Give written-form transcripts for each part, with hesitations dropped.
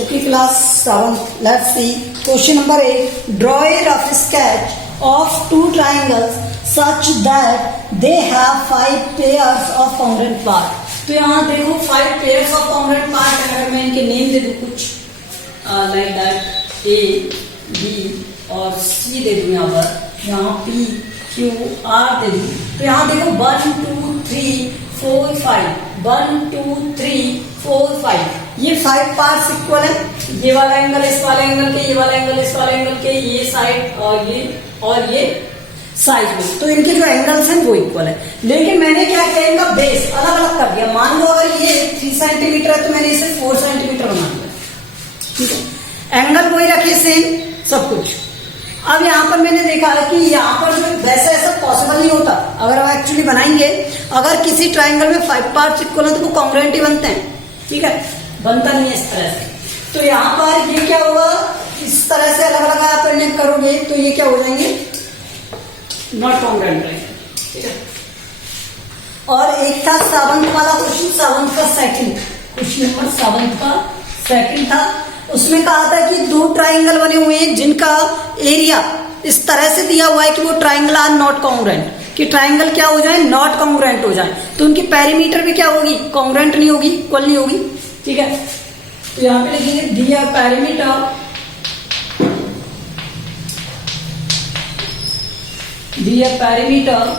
Okay, class 7th. Let's see. Question number 8. Draw a rough sketch of two triangles such that they have 5 pairs of congruent parts. तो यहाँ देखो 5 pairs of congruent parts. अगर मैं इनके name दे दूँ कुछ like that A, B और C दे दूँ यहाँ पर, यहाँ P, Q, R दे दूँ, तो यहाँ देखो 1, 2, 3, 4, 5, 1, 2, 3, 4, 5, ये 5 पार्ट्स इक्वल है. ये वाला एंगल इस वाले एंगल के, ये वाला एंगल इस वाले एंगल के, ये साइड और ये साइड में, तो इनके जो एंगल्स हैं वो इक्वल है. लेकिन मैंने क्या किया, इनका बेस अलग अलग कर दिया. मान लो अगर ये 3 सेंटीमीटर है तो मैंने इसे 4 सेंटीमीटर बना दिया. ठीक है, एंगल वही रखिए सेम सब कुछ. अब यहाँ पर मैंने देखा है कि यहाँ पर जो वैसे ऐसा पॉसिबल नहीं होता. अगर हम एक्चुअली बनाएंगे, अगर किसी ट्राइंगल में 5 पार्ट्स इक्वल है तो वो कॉन्ग्रुएंट ही बनते हैं. ठीक है, बनता नहीं है इस तरह से. तो यहाँ पर ये क्या होगा, इस तरह से अलग अलग आप इंडेक्स करोगे तो ये क्या हो जाएंगे, नॉट कॉन्ग्रुएंट रहेंगे. ठीक है, और एक था 7th वाला क्वेश्चन, 7th का सेकंड क्वेश्चन नंबर 7th का सेकंड था. उसमें कहा था कि 2 ट्राइंगल बने हुए हैं जिनका एरिया इस तरह से दिया हुआ है कि वो ट्राइंगल आर नॉट कॉन्ग्रुएंट, कि ट्राइंगल क्या हो जाए, नॉट कॉन्ग्रुएंट हो जाए. तो उनकी पेरीमीटर भी क्या होगी, कॉन्ग्रुएंट नहीं होगी, इक्वल नहीं होगी. ठीक है, तो यहां पे लिखेंगे दिया पेरीमीटर, दिया perimeter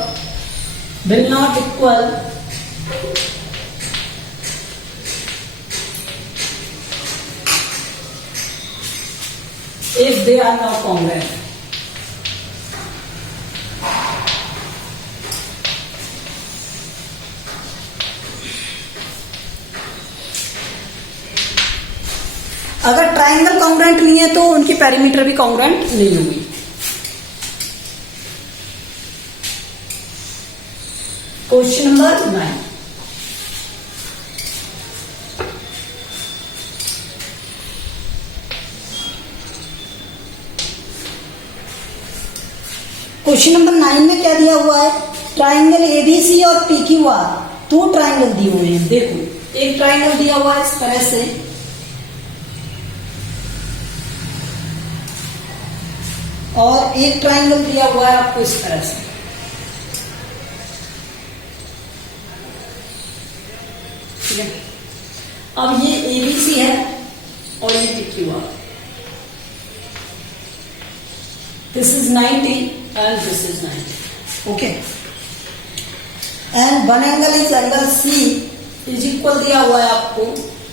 will not equal if they are not congruent. अगर ट्राइंगल कॉन्ग्रुएंट नहीं है तो उनकी पेरीमीटर भी कॉन्ग्रुएंट नहीं होगी. Question number 9. क्वेश्चन नंबर 9 में क्या दिया हुआ है, ट्राइंगल एबीसी और पीक्यूआर 2 ट्राइंगल दिए हुए हैं. देखो एक ट्राइंगल दिया हुआ है इस तरह से, और एक ट्राइंगल दिया हुआ है आपको इस तरह से. ठीक है, अब ये एबीसी है और ये PQR. This is 90 and this is 90. Okay, and one angle is angle C is equal दिया हुआ है आपको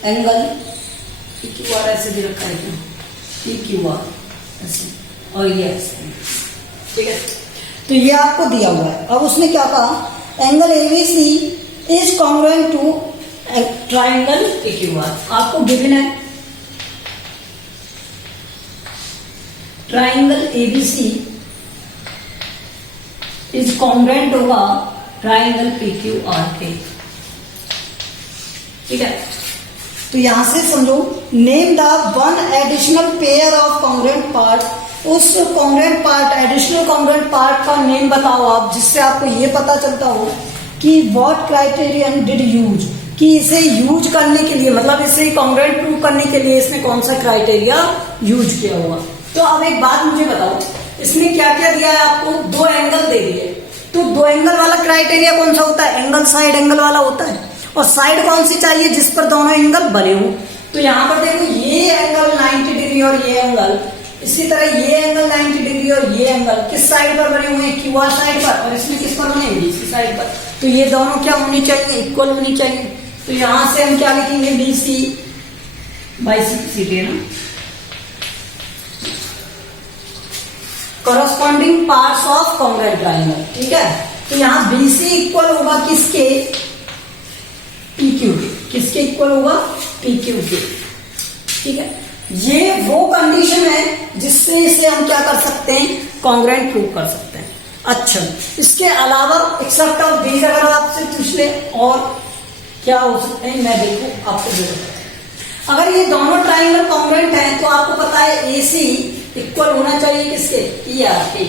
एंगल PQR ऐसे भी रखा है, PQR ऐसे और ये ऐसे. ठीक है, तो ये आपको दिया हुआ है. अब उसने क्या कहा, angle ABC is congruent to triangle PQR. आपको गिवन है ट्राइंगल ABC इज कॉन्ग्रुएंट होगा ट्राइंगल PQR के. ठीक है, तो यहां से समझो, name the 1 additional pair of congruent part. उस congruent part, additional congruent part का नेम बताओ आप, जिससे आपको ये पता चलता हो कि व्हाट क्राइटेरियन डिड यूज, कि इसे यूज करने के लिए, मतलब इसे कॉन्ग्रुएंट प्रूव करने के लिए इसने कौन सा क्राइटेरिया यूज किया हुआ. तो अब एक बात मुझे बताओ, इसमें क्या क्या दिया है आपको, 2 एंगल दे दिए. तो 2 एंगल वाला क्राइटेरिया कौन सा होता है, एंगल साइड एंगल वाला होता है. और साइड कौन सी चाहिए, जिस पर दोनों एंगल बने हो. तो यहाँ पर देखो ये एंगल 90 डिग्री और ये एंगल, इसी तरह ये एंगल 90 डिग्री और ये एंगल किस साइड पर बने हुए हैं, क्यूआर साइड पर, और इसमें किस पर बने, बीसी साइड पर. तो ये दोनों क्या होनी चाहिए, इक्वल होनी चाहिए. तो यहां से हम क्या लिखेंगे, BC बाई सी ना, corresponding parts of congruent triangle. ठीक है, तो यहाँ BC इक्वल होगा किसके, PQ के. किसके इक्वल होगा, PQ के. ठीक है, ये वो कंडीशन है जिससे इसे हम क्या कर सकते हैं, कॉन्ग्रुएंट प्रूव कर सकते हैं. अच्छा, इसके अलावा एक्सेप्ट ऑफ दीज अगर आपसे पूछ ले और क्या हो सकते हैं, मैं देखो आपको जरूरत है. अगर ये दोनों ट्राइंगल कॉन्ग्रुएंट हैं तो आपको पता है AC इक्वल होना चाहिए किसके, PR के.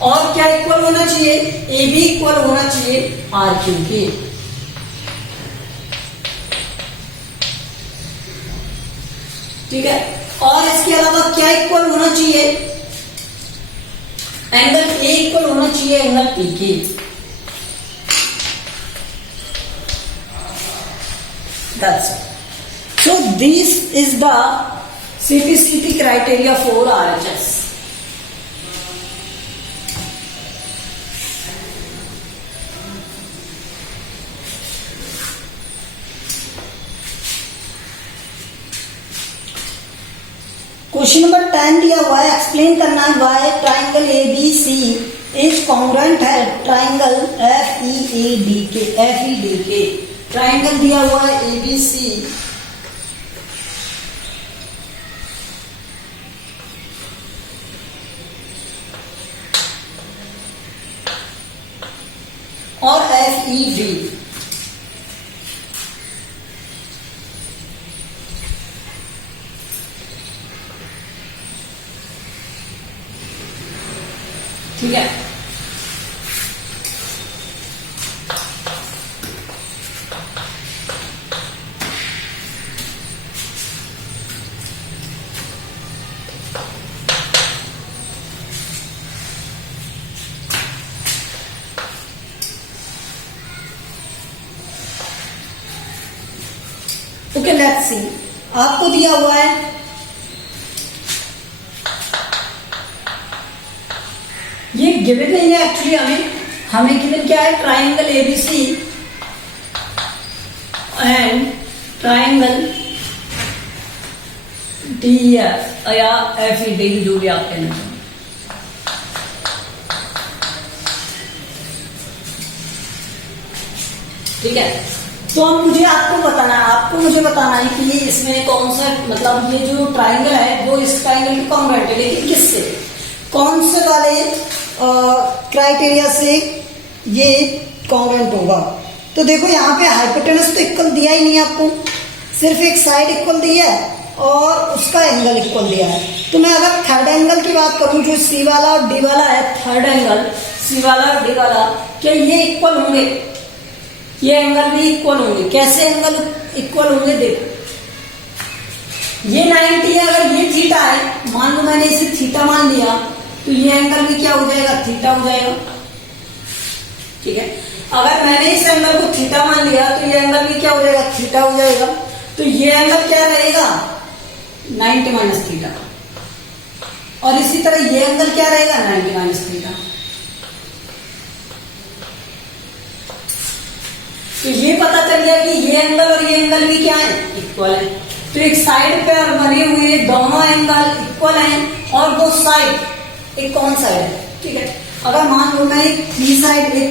और क्या इक्वल होना चाहिए, AB इक्वल होना चाहिए RQ के. ठीक है। और इसके अलावा क्या इक्वल होना चाहिए, एंगल ए इक्वल होना चाहिए एंगल पी के। That's it. So this is the CPCP criteria for RHS. Question number 10 दिया हुआ है, एक्सप्लेन करना है why triangle ABC is congruent है ट्राइंगल FED के। ट्राइंगल दिया हुआ है ABC और FED। ठीक है। Okay, let's see. आपको दिया हुआ है ये गिवन नहीं है एक्चुअली, हमें गिवन क्या है, triangle ABC and triangle DEF या FED, जो भी आप कहना चाहें। ठीक है। तो अब मुझे आपको मुझे बताना है कि ये इसमें कौन सा, मतलब ये जो ट्राइंगल है वो इस ट्राइंगल के कॉन्ग्रुएंट है, लेकिन किससे, कौन से वाले क्राइटेरिया से ये कॉन्ग्रुएंट होगा। तो देखो यहाँ पे हाइपोटेनस तो इक्वल दिया ही नहीं आपको, सिर्फ एक साइड इक्वल दिया है और उसका एंगल इक्वल दिया है। तो मैं अगर थर्ड एंगल की बात करूं, जो C वाला और D वाला है, थर्ड एंगल C वाला और D वाला, क्या ये इक्वल होंगे, ये एंगल भी इक्वल होंगे। कैसे एंगल इक्वल होंगे, देखो ये 90 है, अगर ये थीटा है, मान लो मैंने इसे थीटा मान लिया, तो ये एंगल भी क्या हो जाएगा, थीटा हो जाएगा। ठीक है। अगर मैंने इस एंगल को थीटा मान लिया तो ये एंगल भी क्या हो जाएगा, थीटा हो जाएगा। तो ये एंगल क्या रहेगा, 90 माइनस थीटा, और इसी तरह ये एंगल क्या रहेगा, 90 माइनस थीटा। तो ये पता चल गया कि ये एंगल और ये एंगल भी क्या है, इक्वल है। तो एक साइड पर बने हुए दोनों एंगल इक्वल हैं और वो साइड एक कौन साइड है। ठीक है। अगर मान लो मैं एक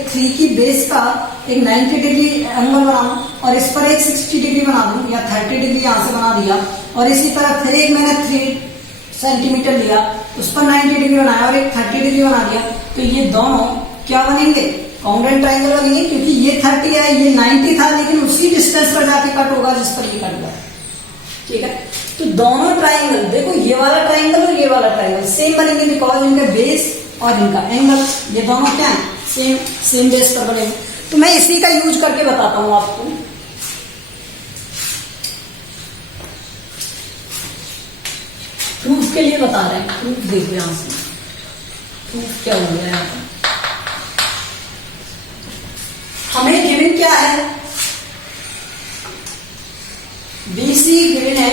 3 की बेस का एक 90 डिग्री एंगल बनाऊं और इस पर एक 60 डिग्री बना दूं, या 30 डिग्री यहां से बना दिया, और इसी तरह फिर एक मैंने 3 सेंटीमीटर लिया, उस पर 90 डिग्री बनाया और एक 30 डिग्री बना दिया, तो ये दोनों क्या बनेंगे, कॉन्ग्रुएंट ट्राइंगल बनेंगे, क्योंकि ये 30 है, ये 90 था, लेकिन उसी डिस्टेंस पर जाके कट होगा जिस पर ये कट हुआ है। ठीक है। तो दोनों ट्राइंगल, देखो ये वाला ट्राइंगल और ये वाला ट्राइंगल सेम बनेंगे, बिकॉज इनका बेस और इनका एंगल, ये दोनों क्या है, सेम बेस पर बनेंगे। तो मैं इसी का यूज करके बताता हूं आपको। प्रूफ के लिए बता रहे हैं, प्रूफ देखो यहां से, प्रूफ क्या हो गया यहाँ पर। हमें गिवन क्या है, BC गिवन है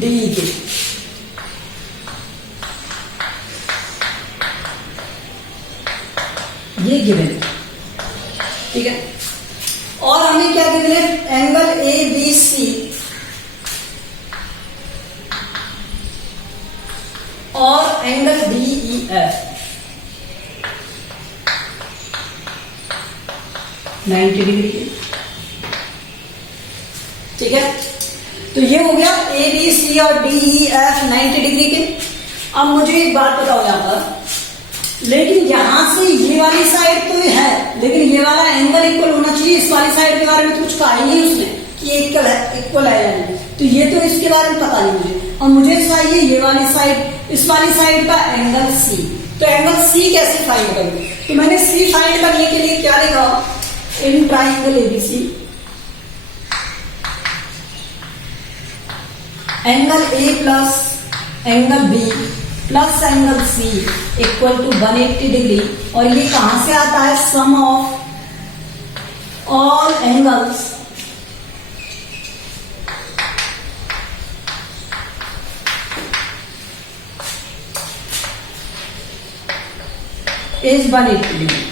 DE के। ये गिवन है। ठीक है। और हमें क्या गिवन है, एंगल ABC और एंगल DEF 90 डिग्री के। ठीक है। तो ये हो गया ABC और DEF 90 डिग्री के। अब मुझे एक बात बताओ यहां पर, लेकिन यहां से ये वाली साइड तो है, लेकिन ये वाला एंगल इक्वल होना चाहिए। इस वाली साइड के बारे में तो कुछ कहा ही नहीं उसने कि इक्वल है या नहीं, तो ये तो इसके बारे में पता नहीं मुझे। और मुझे चाहिए ये वाली साइड, इस वाली साइड का एंगल C। तो एंगल C कैसे फाइंड करूं, तो मैंने C फाइंड करने के लिए क्या लिखा, in triangle ABC angle A plus angle B plus angle C equal to 180 degree, और ये कहां से आता है? Sum of all angles is 180 degree.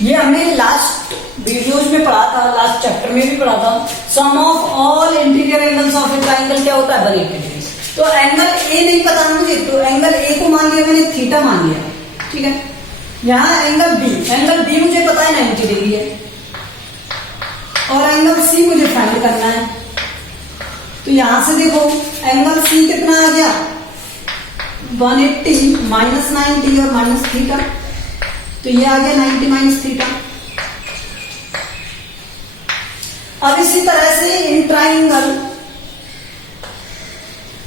ये हमने लास्ट वीडियोज में पढ़ा था, लास्ट चैप्टर में भी पढ़ा था। Sum of all interior angles of a triangle क्या होता है? 180 डिग्री। तो एंगल ए नहीं पता मुझे, तो एंगल ए को मान लिया मैंने, थीटा मान लिया, ठीक है। यहां एंगल बी मुझे पता है 90 डिग्री है, और एंगल सी मुझे फाइंड करना है। तो यहां से देखो एंगल सी कितना आ गया? 180 माइनस 90 और माइनस थीटा, तो ये आ गया 90 माइनस थीटा। अब इसी तरह से इन ट्राइंगल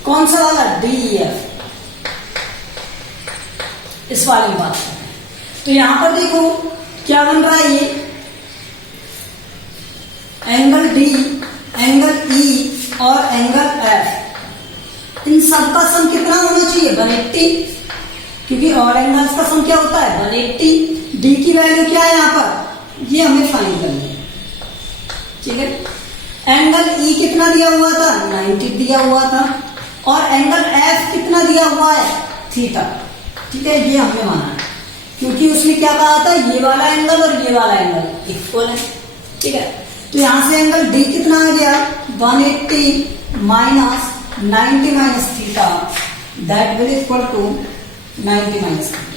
कौन सा वाला? DEF, इस वाले की बात करें तो यहां पर देखो क्या बन रहा है? ये एंगल D, एंगल E और एंगल F, इन सब का सम कितना होना चाहिए? 180, क्योंकि और एंगल्स का सम क्या होता है? 180। D की वैल्यू क्या है यहां पर? ये हमें फाइंड करनी है, ठीक है। एंगल E कितना दिया हुआ था? 90 दिया हुआ था, और एंगल F कितना दिया हुआ है? थीटा, ठीक है। ये हमने माना है, क्योंकि उसने क्या कहा था? ये वाला एंगल और ये वाला एंगल इक्वल है, ठीक है। तो यहां से एंगल D कितना आ गया? 180 minus 90 minus theta, that will equal to 90 minus theta,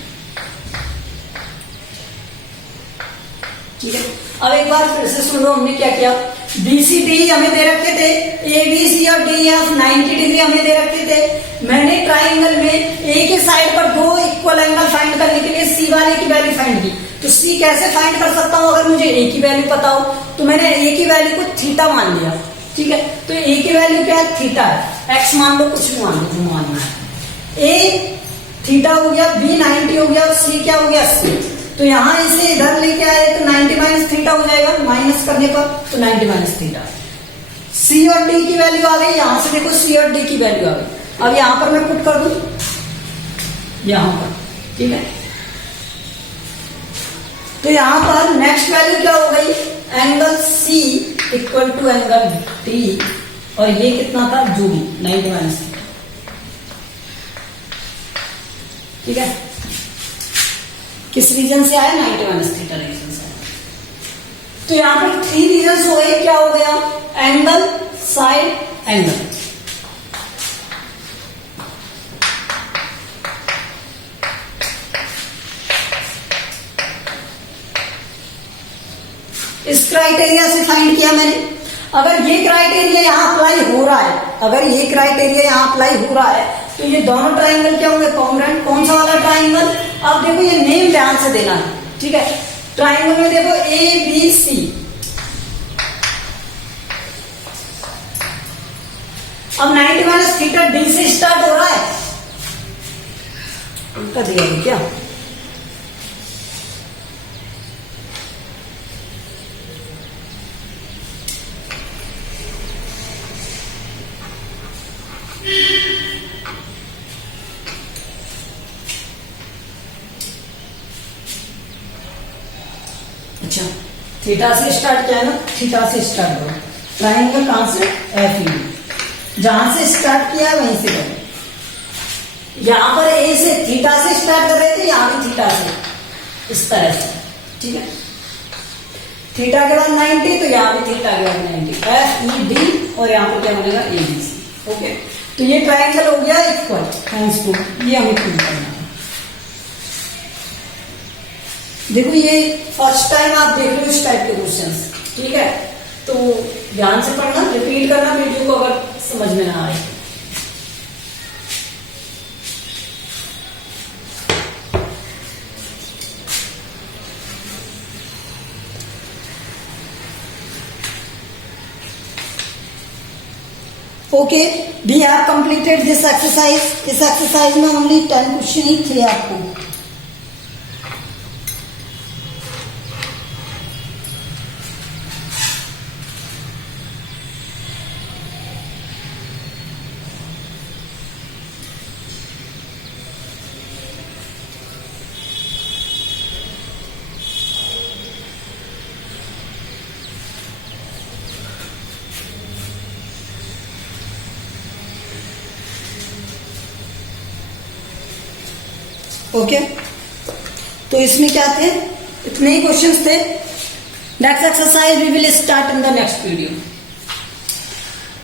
ठीक है। अब एक बार फिर से सुन लो, हमने क्या किया? BCD हमें दे रखे थे, ABC और DEF 90 डिग्री हमें दे रखे थे। मैंने ट्राइंगल में ए के साइड पर दो इक्वल एंगल फाइंड करने के लिए सी वाले की वैल्यू फाइंड की। तो सी कैसे फाइंड कर सकता हूं? अगर मुझे ए की वैल्यू पता हो तो मैंने ए की वैल्यू को थीटा मान लिया, ठीक है। तो ए की वैल्यू क्या है? थीटा है। एक्स मान लो, कुछ भी मान लो, जो मानना है। ए थीटा हो गया, बी 90 हो गया, और सी क्या हो गया? सी। तो यहां इसे इधर लेके आए तो 90 माइनस थीटा हो जाएगा, माइनस करने पर तो 90 माइनस थीटा। सी और डी की वैल्यू आ गई, यहां से देखो सी और डी की वैल्यू आ गई। अब यहां पर मैं पुट कर दूं, यहां पर, ठीक है। तो यहां पर नेक्स्ट वैल्यू क्या हो गई? Angle C equal to angle D, और ये कितना था? जो भी 90 माइनस थीटा, ठीक है। किस रीजन से आया? 90 माइनस थीटा रीजन से आया। तो यहां पर 3 रीजन हो गए। क्या हो गया? Angle, side, angle. इस क्राइटेरिया से फाइंड किया मैंने। अगर ये क्राइटेरिया यहां अप्लाई हो रहा है, अगर ये क्राइटेरिया यहां अप्लाई हो रहा है, तो ये दोनों ट्राइंगल क्या होंगे? कॉन्ग्रुएंट। कौन सा वाला ट्राइंगल? अब देखो ये नेम ध्यान से देना है, ठीक है। ट्राइंगल में देखो ABC, अब 90 माइनस थीटा डी से स्टार्ट हो रहा है, उल्टा दिया है क्या? अच्छा, थीटा से स्टार्ट किया ना, थीटा से स्टार्ट करो। ट्राइंगल कहां से? FE, जहां से स्टार्ट किया वहीं से करो। यहां पर ए से थीटा से स्टार्ट कर रहे थे, यहां भी थीटा से, इस तरह से, ठीक है। थीटा के बाद 90, तो यहां भी थीटा के बाद 90, FED, और यहां पर क्या बनेगा? ABC। ओके, तो ये ट्राइंगल हो गया इक्वल, थैंक्स टू, ये हमें प्रूव करना है। देखो ये फर्स्ट टाइम आप देख रहे हो इस टाइप के क्वेश्चंस, ठीक है। तो ध्यान से पढ़ना, रिपीट करना वीडियो को अगर समझ में ना आए। Okay, we have completed this exercise. इस एक्सरसाइज में ओनली 10 क्वेश्चन ही थे आपको। ओके, तो इसमें क्या थे, इतने ही क्वेश्चंस थे. Next exercise we will start in the next video.